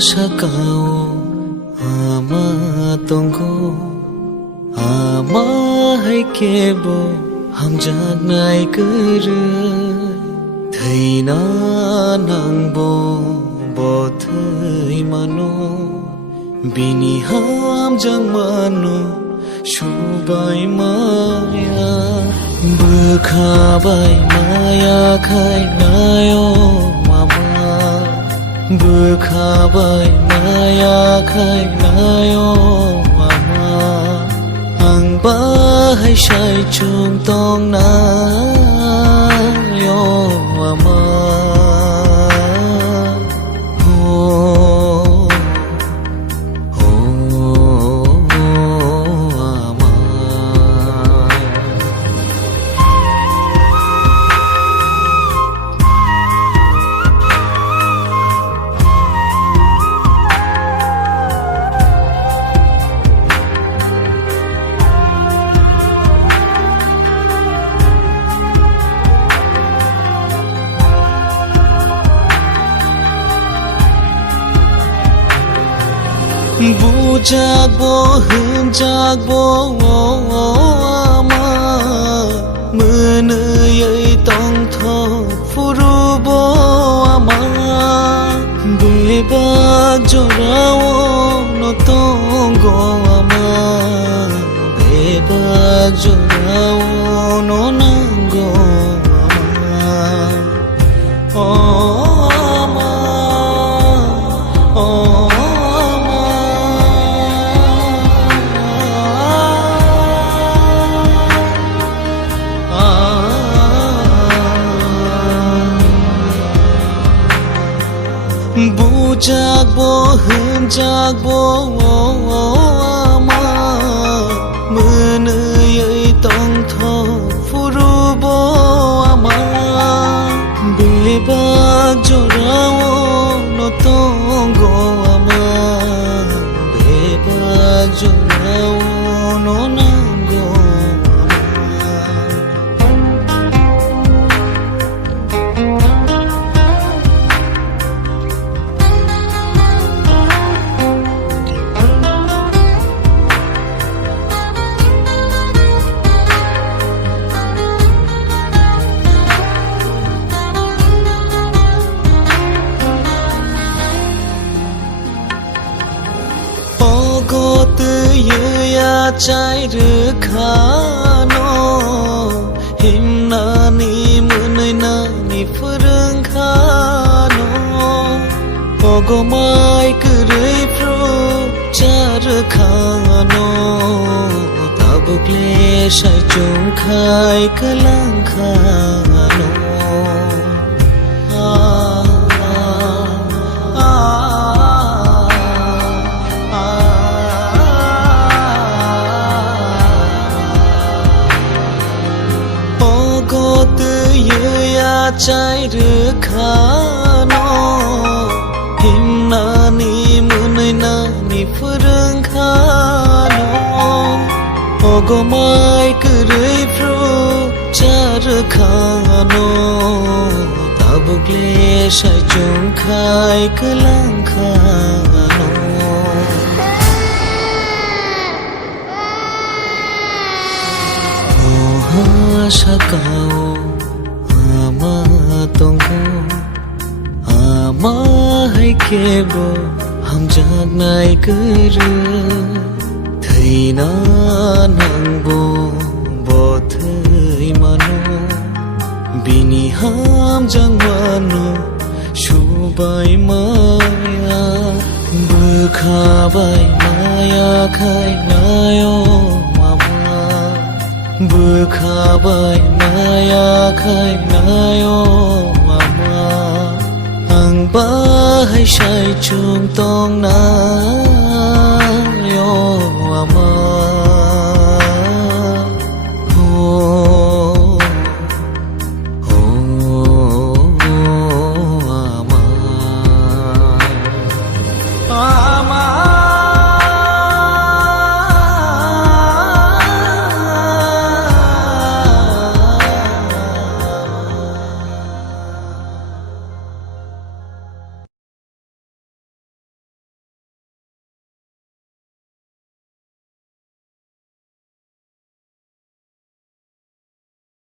sakao ama tonggo ama hai kebo hamjak nai kere thaina nangbo bothai mano bini hamjang mano shubai maya bukhabai maya khai nayo bukhabai maya khai nayo mama ang bahai shai chung tong na yo mama বুঝাবো হিনজাগবো আমা মনयै তংথ ফুরুবো আমা বেবাগ জোড়াও নতঙ্গো আমা বেবাগ জোড়াও ননাঙ্গো আমা বুঝাবো হিনজাগবো আমা মনयै তংথ ফুরুবো আমা বেবাগ জোড়াও নতঙ্গো আমা বেবাগ জোড়াও ননাঙ্গো গত ইয়া চাই রখানো হিমনানি মনৈনানি ফোরোংখানো অগমাই কरै ফ্রু চার খানো তাবুকলে সাই চুংখাই কলাংখানো চাই রখানো হিমনানি মনৈনানি ফোরোংখানো অগমাই কरै ফ্রু চার খানো তাবুকলে সাই চুংখাই কলাংখানো sakao ama tonggo ama hai kebo hamjak nai kere thaina nangbo bothai mano bini hamjang mano shubai maya bukhabai maya khai nayo bukhabai maya khai nayo mama ang bahai shai chung tong na yo